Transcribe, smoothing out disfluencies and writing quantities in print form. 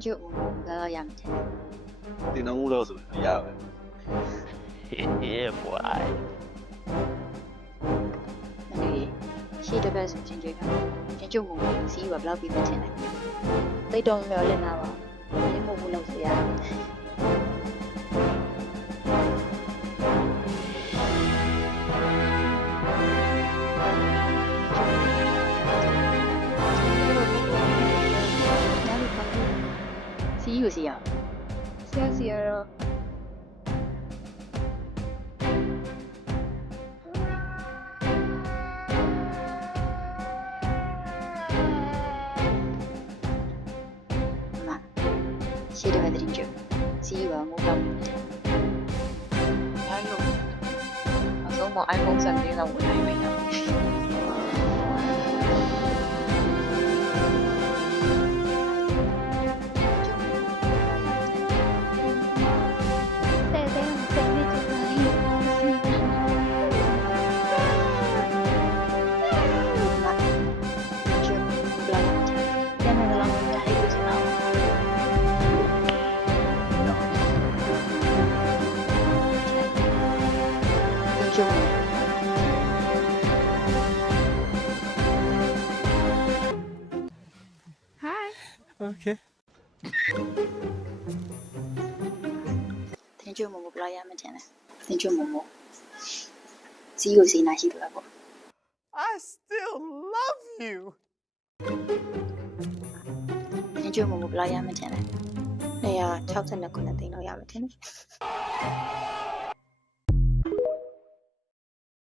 天就我们个样子。电脑屋到时候一样的。Yeah, boy. 那你是这边是天就个，天就我们是我不老比不起来。对东没有人啊吧？你莫不老是呀？See you see ya. See ya. ရှိတယ်ပဲတင်ကြစီးပါငိုးတော့အဲ့လိုအဆုံးမ iPhone 17လောက်ဝင်နိုင်ပြီနော်Okay. တင်ကြမမဘလာရမတင်လဲတင်ကြမမစီးကိုစီးနာရှိတယ်ပေါ့ I still love you. တင်ကြမမဘလာရမတင်လဲ269သိန်းလောက်ရမယ်တင်လဲ